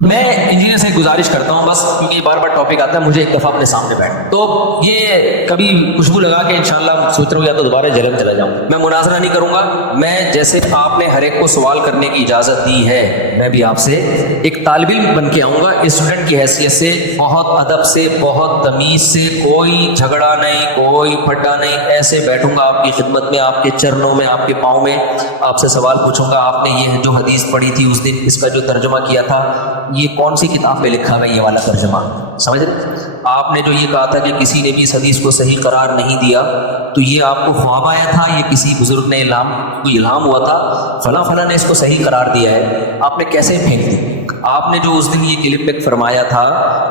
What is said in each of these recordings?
میں انجینئر سے گزارش کرتا ہوں بس، کیونکہ یہ بار بار ٹاپک آتا ہے، مجھے ایک دفعہ اپنے سامنے بیٹھ تو یہ کبھی خوشبو لگا کے انشاءاللہ سوچ رہا ہوں یا تو دوبارہ جلن چلا جاؤں. میں مناظرہ نہیں کروں گا. میں جیسے آپ نے ہر ایک کو سوال کرنے کی اجازت دی ہے، میں بھی آپ سے ایک طالب علم بن کے آؤں گا اسٹوڈنٹ کی حیثیت سے، بہت ادب سے، بہت تمیز سے، کوئی جھگڑا نہیں، کوئی پھٹا نہیں، ایسے بیٹھوں گا آپ کی خدمت میں، آپ کے چرنوں میں، آپ کے پاؤں میں، آپ سے سوال پوچھوں گا. آپ نے یہ جو حدیث پڑھی تھی اس دن، اس کا جو ترجمہ کیا تھا، یہ کون سی کتاب میں لکھا ہوا ہے یہ والا ترجمہ؟ سمجھ رہے؟ آپ نے جو یہ کہا تھا کہ کسی نے بھی اس حدیث کو صحیح قرار نہیں دیا، تو یہ آپ کو خواب آیا تھا، یہ کسی بزرگ نے الہام ہوا تھا، فلاں فلاں نے اس کو صحیح قرار دیا ہے، آپ نے کیسے پھینک دی؟ آپ نے جو اس دن یہ کلپ میں فرمایا تھا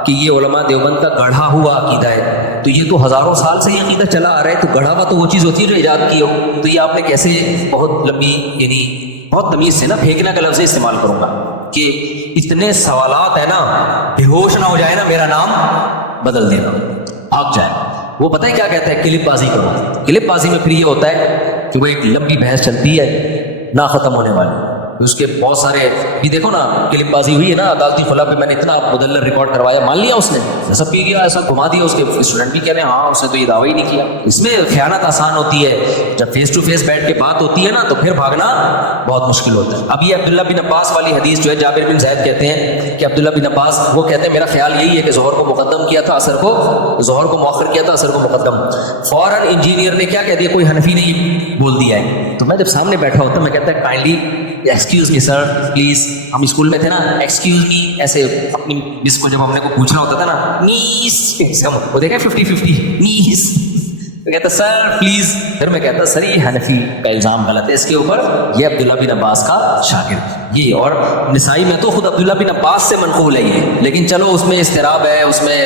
کہ یہ علماء دیوبند کا گڑھا ہوا عقیدہ ہے، تو یہ تو ہزاروں سال سے یہ عقیدہ چلا آ رہا ہے، تو گڑھا ہوا تو وہ چیز ہوتی ہے جو ایجاد کی ہو، تو یہ آپ نے کیسے بہت لمبی، یعنی بہت تمیز سے نا، پھینکنا کا لفظ استعمال کروں گا کہ اتنے سوالات ہیں نا، بے ہوش نہ ہو جائے نا، میرا نام بدل دینا، بھاگ جائے. وہ پتہ ہے کیا کہتا ہے؟ کلپ بازی کرو. کلپ بازی میں پھر یہ ہوتا ہے کہ وہ ایک لمبی بحث چلتی ہے نہ ختم ہونے والی، اس کے بہت سارے بھی دیکھو نا، کلپ بازی ہوئی ہے نا عدالتی خلا پہ، میں نے اتنا مدلل ریکارڈ کروایا، مان لیا اس نے، ایسا پی گیا، ایسا گھما دیا، اس کے اسٹوڈنٹ بھی کہہ رہے ہیں ہاں اس نے تو یہ دعویٰ ہی نہیں کیا. اس میں خیانت آسان ہوتی ہے، جب فیس ٹو فیس بیٹھ کے بات ہوتی ہے نا تو پھر بھاگنا بہت مشکل ہوتا ہے. اب یہ عبداللہ بن عباس والی حدیث جو ہے، جابر بن زید کہتے ہیں کہ عبداللہ بن عباس وہ کہتے ہیں میرا خیال یہی ہے کہ ظہر کو مقدم کیا تھا، عصر کو، ظہر کو مؤخر کیا تھا، عصر کو مقدم. فوراً انجینئر نے کیا کہہ دیا، کوئی حنفی نے بول دیا ہے. تو میں جب سامنے بیٹھا ہوتا میں کہتا ہے kindly excuse me sir please. ہم اسکول میں تھے نا، ایکسکیوز می ایسے اپنی مس کو جب ہم نے کو پوچھنا ہوتا تھا نا، نیس، وہ دیکھا 50-50 نیس، تو کہتا سر پلیز. پھر میں کہتا سر یہ حنفی کا الزام غلط ہے اس کے اوپر، یہ عبداللہ بن عباس کا شاگرد یہ، اور نسائی میں تو خود عبداللہ بن عباس سے منقول ہے یہ، لیکن چلو اس میں اضطراب ہے، اس میں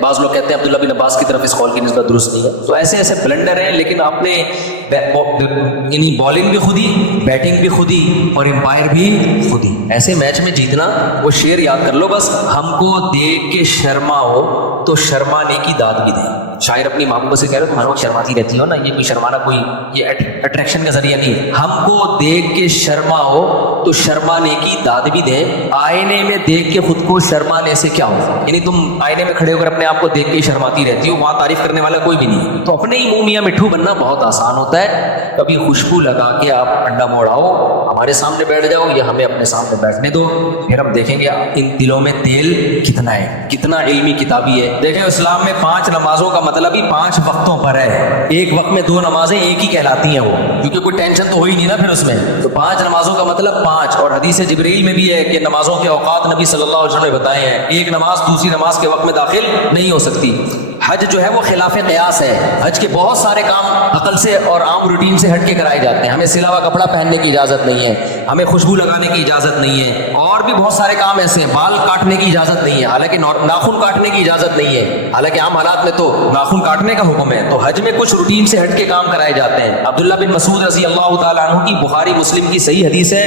بعض لوگ کہتے ہیں عبداللہ بن عباس کی طرف اس قول کی نسبت درست نہیں ہے. تو ایسے ایسے بلنڈر ہیں، لیکن آپ نے یعنی بالنگ بھی خود ہی، بیٹنگ بھی خود ہی، اور امپائر بھی خود ہی. ایسے میچ میں جیتنا، وہ شعر یاد کر لو بس، ہم کو دیکھ کے شرماؤ تو شرمانے کی داد بھی دیں. شاعر اپنی محبوبہ سے کہہ رہے ہر وقت شرماتی رہتی ہو نا، یہ کوئی شرمانا کوئی یہ اٹریکشن کا ذریعہ نہیں. ہم کو دیکھ کے شرماؤ تو شرمانے کی داد بھی دیں، آئینے میں دیکھ کے خود کو شرمانے سے کیا ہو. یعنی تم آئینے میں کھڑے ہو کر اپنے آپ کو دیکھ کے شرماتی رہتی ہو، وہاں تعریف کرنے والا کوئی بھی نہیں، تو اپنے ہی منہ میاں مٹھو بننا بہت آسان ہوتا ہے. کبھی خوشبو لگا کے آپ انڈا موڑاؤ، ہمارے سامنے بیٹھ جاؤ یا ہمیں اپنے سامنے بیٹھنے دو، پھر ہم دیکھیں گے ان دلوں میں تیل کتنا ہے، کتنا علمی کتابی ہے. دیکھیں اسلام میں 5 نمازوں کا مطلب ہی 5 وقتوں پر ہے. ایک وقت میں 2 نمازیں ایک ہی کہلاتی ہیں وہ، کیونکہ کوئی ٹینشن تو ہوئی نہیں نا پھر اس میں. تو 5 نمازوں کا مطلب 5. اور حدیث جبریل میں بھی ہے کہ نمازوں کے اوقات نبی صلی اللہ علیہ وسلم نے بتائے ہیں، ایک نماز دوسری نماز کے وقت میں داخل نہیں ہو سکتی. حج جو ہے وہ خلاف قیاس ہے. حج کے بہت سارے کام عقل سے اور عام روٹین سے ہٹ کے کرائے جاتے ہیں. ہمیں سلا ہوا کپڑا پہننے کی اجازت نہیں ہے، ہمیں خوشبو لگانے کی اجازت نہیں ہے، اور بھی بہت سارے کام ایسے ہیں. بال کاٹنے کی اجازت نہیں ہے، حالانکہ ناخن کاٹنے کی اجازت نہیں ہے، حالانکہ عام حالات میں تو ناخن کاٹنے کا حکم ہے. تو حج میں کچھ روٹین سے ہٹ کے کام کرائے جاتے ہیں. عبداللہ بن مسعود رضی اللہ تعالیٰ عنہ کی بخاری مسلم کی صحیح حدیث ہے.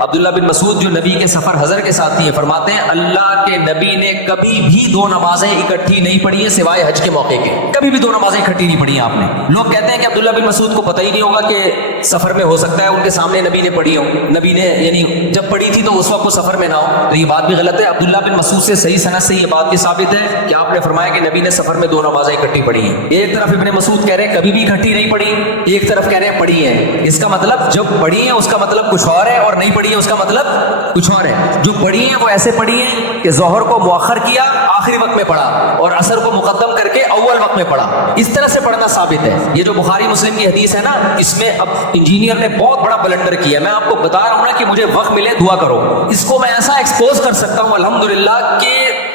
عبداللہ بن مسعود جو نبی کے سفر حضر کے ساتھی ہیں، فرماتے ہیں اللہ کے نبی نے کبھی بھی 2 نمازیں اکٹھی نہیں پڑھی ہیں سوائے حج کے موقع کے. کبھی بھی 2 نمازیں اکٹھی نہیں پڑھی ہیں آپ نے. لوگ کہتے ہیں کہ عبداللہ بن مسعود کو پتہ ہی نہیں ہوگا کہ سفر میں ہو سکتا ہے ان کے سامنے نبی نے پڑھی ہو، نبی نے یعنی جب پڑھی تھی تو اس وقت وہ سفر میں نہ ہو. تو یہ بات بھی غلط ہے. عبداللہ بن مسعود سے صحیح سند سے یہ بات بھی ثابت ہے کہ آپ نے فرمایا کہ نبی نے سفر میں 2 نمازیں اکٹھی پڑھی ہیں. ایک طرف ابن مسعود کہہ رہے ہیں کبھی بھی اکٹھی نہیں پڑھی، ایک طرف کہہ رہے ہیں پڑھی ہیں. اس کا مطلب جب پڑھی ہیں اس کا مطلب کچھ اور ہے، اور نہیں پڑھی ہے اس کا مطلب کچھ اور ہے. جو پڑھی ہیں وہ ایسے پڑھی ہیں کہ ظہر کو مؤخر کیا آخری وقت میں پڑھا، اور عصر کو مقدم کر کے اول وقت میں پڑھا. اس طرح سے پڑھنا ثابت ہے. یہ جو بخاری مسلم کی حدیث ہے نا، اس میں اب انجینئر نے بہت بڑا بلنڈر کیا. میں آپ کو بتا رہا ہوں نا کہ مجھے وقت ملے دعا کرو، اس کو میں ایسا ایکسپوز کر سکتا ہوں الحمدللہ کہ،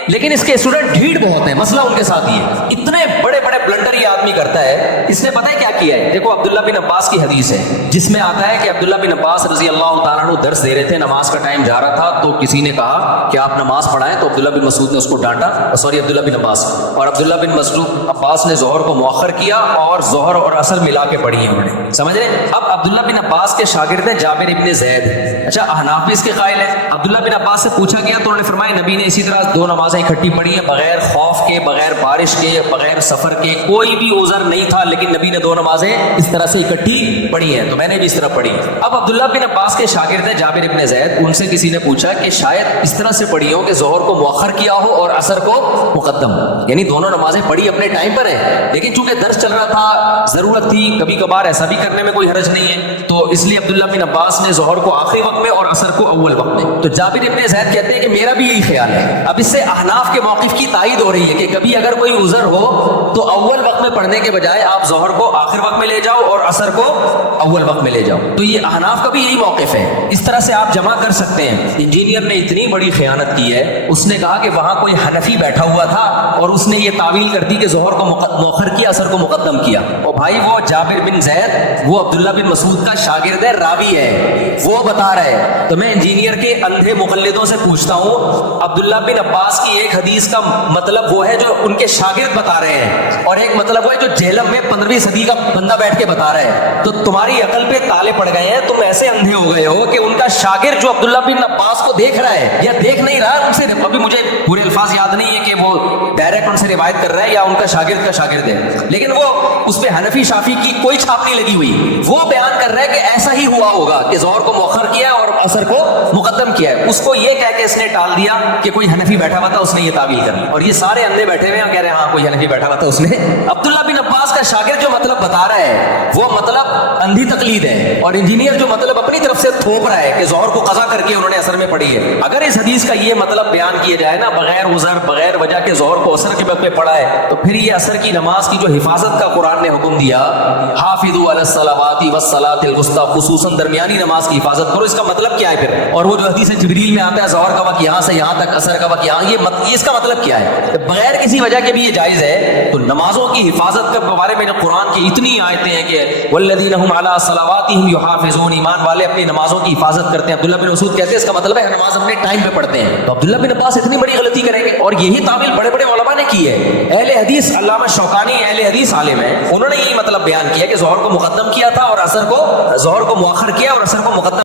لیکن اس کے اسٹوڈنٹ ڈھیٹ بہت ہیں. مسئلہ ان کے ساتھ ہی ہے، اتنے بڑے بڑے بلنڈر یہ آدمی کرتا ہے. اس نے پتہ ہے کیا کیا ہے؟ دیکھو عبداللہ بن عباس کی حدیث ہے جس میں آتا ہے کہ عبداللہ بن عباس رضی اللہ تعالیٰ عنہ درس دے رہے تھے، نماز کا ٹائم جا رہا تھا، تو کسی نے کہا کہ آپ نماز پڑھائیں، تو عبداللہ بن مسعود نے اس کو ڈانٹا، عبداللہ بن عباس، اور عبداللہ بن مسعود عباس نے ظہر کو مؤخر کیا اور ظہر اور عصر ملا کے پڑھی ہیں انہوں نے. سمجھ رہے؟ اب عبداللہ بن عباس کے شاگرد ہیں جابر ابن زید. اچھا احناف بھی اس کے قائل ہیں. عبداللہ بن عباس سے پوچھا گیا تو انہوں نے فرمایا نبی نے اسی طرح 2 نمازیں اکٹھی پڑھی ہیں، بغیر خوف کے، بغیر بارش کے، بغیر سفر کے. کوئی کوئی بھی عذر نہیں تھا لیکن نبی نے 2 نمازیں اس طرح سے اکٹھی پڑھی ہیں، تو میں نے بھی اس طرح پڑھی۔ اب عبداللہ بن عباس کے شاگرد ہیں جابر ابن زید، ان سے کسی نے پوچھا کہ شاید اس طرح سے پڑھی ہو کہ ظہر کو مؤخر کیا ہو اور عصر کو مقدم، یعنی دونوں نمازیں پڑھی اپنے ٹائم پر ہیں، لیکن چونکہ درس چل رہا تھا، ضرورت تھی، کبھی کبھار ایسا بھی کرنے میں کوئی حرج نہیں ہے، تو اس لیے عبداللہ بن عباس نے ظہر کو آخری وقت میں اور عصر کو اول وقت میں۔ تو جابر ابن زید کہتے ہیں کہ میرا بھی یہی خیال ہے۔ اب اس سے احناف کے موقف کی تائید ہو رہی ہے کہ کبھی اگر کوئی عذر ہو تو اول وقت میں پڑھنے کے بجائے آپ ظہر کو آخر وقت میں لے جاؤ اور عصر کو اول وقت میں لے جاؤ، تو یہ احناف کا بھی یہی موقف ہے۔ اس طرح سے آپ جمع کر سکتے ہیں۔ انجینئر نے اتنی بڑی خیانت کی ہے، اس نے کہا کہ وہاں کوئی حنفی بیٹھا ہوا تھا اور اس نے یہ تعویل کر دی کہ ظہر کو مؤخر کیا، عصر کو مقدم کیا، اور بھائی وہ جابر بن زید وہ عبداللہ بن مسعود کا شاگرد ہے، راوی ہے، وہ بتا رہے ہیں۔ تو میں انجینئر کے اندھے مقلدوں سے پوچھتا ہوں، عبداللہ بن عباس کی ایک حدیث کا مطلب وہ ہے جو ان کے شاگرد بتا رہے ہیں، اور ایک مطلب وہ ہے جو جہلم میں 15ویں صدی کا بندہ بیٹھ کے بتا رہا ہے، تو تمہاری عقل پہ تالے پڑ گئے ہیں، تم ایسے اندھے ہو گئے ہو کہ ان کا شاگرد جو عبداللہ بن عباس کو دیکھ رہا ہے یا دیکھ نہیں رہا، ان سے ابھی مجھے پورے الفاظ یاد نہیں ہے کہ وہ ڈائریکٹ ان سے روایت کر رہا ہے یا ان کا شاگرد ہے، لیکن وہ اس پہ حنفی شافی کی کوئی چھاپ نہیں لگی ہوئی، وہ بیان کر رہا ہے کہ ایسا ہی ہوا ہوگا کہ ظہر کو مؤخر کیا اور عصر کو مقدم کیا ہے، اس کو یہ کہہ کے اس نے ٹال دیا کہ کوئی حنفی بیٹھا ہوا تھا اس نے یہ تعویل کر لی، اور یہ سارے اندھے بیٹھے ہوئے ہیں کہہ رہے ہیں ہاں کوئی حنفی بیٹھا ہوا تھا اس نے۔ عبداللہ بن عباس کا شاگرد جو مطلب بتا رہا ہے وہ مطلب اندھی تقلید ہے، اور انجینئر جو مطلب اپنی طرف سے تھوپ رہا ہے کہ ظہر کو قضا کر کے انہوں نے عصر میں پڑھی ہے۔ اگر اس حدیث کا یہ مطلب بیان کیا جائے نا بغیر عذر بغیر وجہ کے ظہر کو عصر کے وقت میں پڑھا ہے، تو پھر یہ عصر کی نماز کی جو حفاظت کا قرآن نے حکم دیا، حافظوا علی الصلوات والصلاۃ الوسطی، خصوصاً درمیانی نماز کی حفاظت کرو، اس کا مطلب کیا ہے پھر؟ اور وہ جو حدیث جبریل میں آتا ہے ظہر کا وقت یہاں سے یہاں تک، عصر کا وقت یہاں، یہ اس کا مطلب کیا ہے؟ بغیر کسی وجہ کے بھی یہ جائز ہے، تو نمازوں کی حفاظت کے بارے میں قرآن کی اتنی آیتیں ہیں کہ والذین هم علی صلواتهم یحافظون، ایمان والے اپنی نمازوں کی حفاظت کرتے ہیں۔ عبداللہ بن مسعود کہتے ہیں اس کا مطلب ہے نماز اپنے ٹائم پہ پڑھتے ہیں، تو عبداللہ بن عباس اتنی بڑی غلطی کریں گے؟ اور یہی تعویل بڑے بڑے علماء نے کی ہے۔ اہل حدیث علامہ شوکانی اہل حدیث عالم ہیں، انہوں نے یہی مطلب بیان کیا کہ ظہر کو مقدم کیا تھا اور عصر کو ظہر کو مؤخر کیا اور عصر کو مقدم